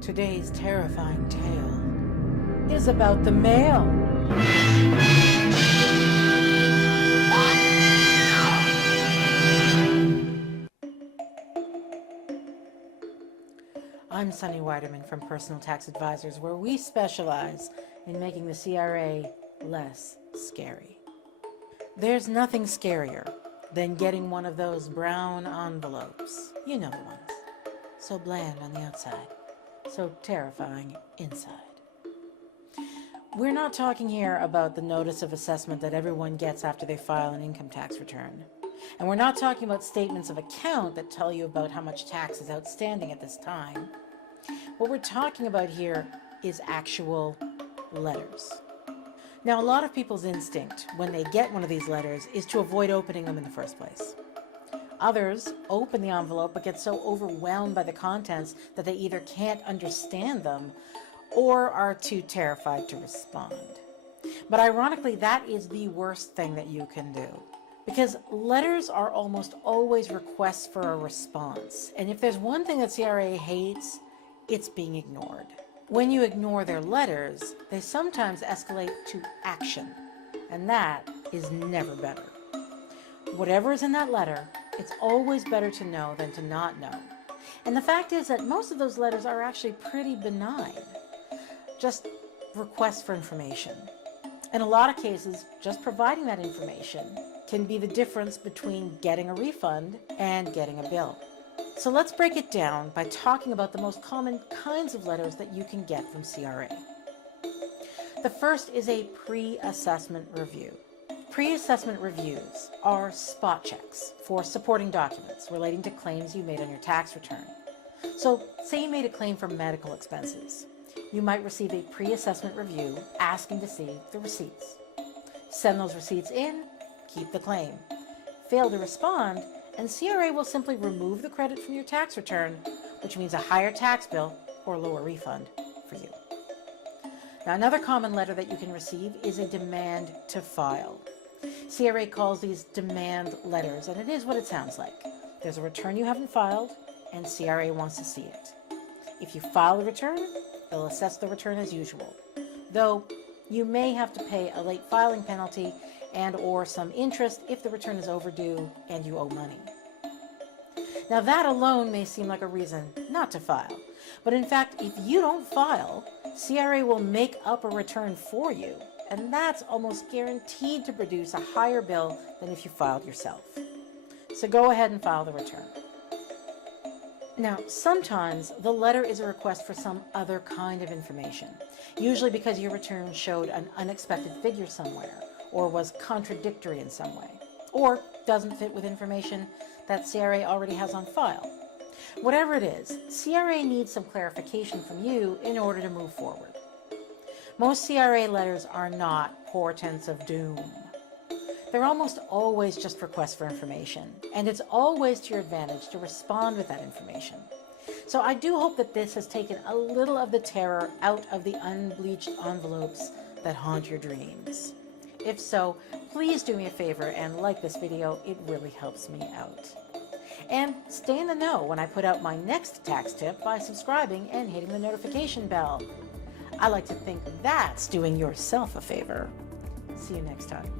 Today's terrifying tale is about the mail. I'm Sunny Weiderman from Personal Tax Advisors, where we specialize in making the CRA less scary. There's nothing scarier than getting one of those brown envelopes. You know the ones. So bland on the outside, so terrifying inside. We're not talking here about the notice of assessment that everyone gets after they file an income tax return. And we're not talking about statements of account that tell you about how much tax is outstanding at this time. What we're talking about here is actual letters. Now, a lot of people's instinct when they get one of these letters is to avoid opening them in the first place. Others open the envelope but get so overwhelmed by the contents that they either can't understand them or are too terrified to respond. But ironically, that is the worst thing that you can do, because letters are almost always requests for a response. And if there's one thing that CRA hates, it's being ignored. When you ignore their letters, they sometimes escalate to action, and that is never better. Whatever is in that letter, it's always better to know than to not know. And the fact is that most of those letters are actually pretty benign, just requests for information. In a lot of cases, just providing that information can be the difference between getting a refund and getting a bill. So let's break it down by talking about the most common kinds of letters that you can get from CRA. The first is a pre-assessment review. Pre-assessment reviews are spot checks for supporting documents relating to claims you made on your tax return. So say you made a claim for medical expenses. You might receive a pre-assessment review asking to see the receipts. Send those receipts in, keep the claim. Fail to respond, and CRA will simply remove the credit from your tax return, which means a higher tax bill or lower refund for you. Now, another common letter that you can receive is a demand to file. CRA calls these demand letters, and it is what it sounds like. There's a return you haven't filed, and CRA wants to see it. If you file the return, they'll assess the return as usual, though you may have to pay a late filing penalty and/or some interest if the return is overdue and you owe money. Now, that alone may seem like a reason not to file, but in fact, if you don't file, CRA will make up a return for you, and that's almost guaranteed to produce a higher bill than if you filed yourself. So go ahead and file the return. Now, sometimes the letter is a request for some other kind of information, usually because your return showed an unexpected figure somewhere, or was contradictory in some way, or doesn't fit with information that CRA already has on file. Whatever it is, CRA needs some clarification from you in order to move forward. Most CRA letters are not portents of doom. They're almost always just requests for information, and it's always to your advantage to respond with that information. So I do hope that this has taken a little of the terror out of the unbleached envelopes that haunt your dreams. If so, please do me a favor and like this video. It really helps me out. And stay in the know when I put out my next tax tip by subscribing and hitting the notification bell. I like to think that's doing yourself a favor. See you next time.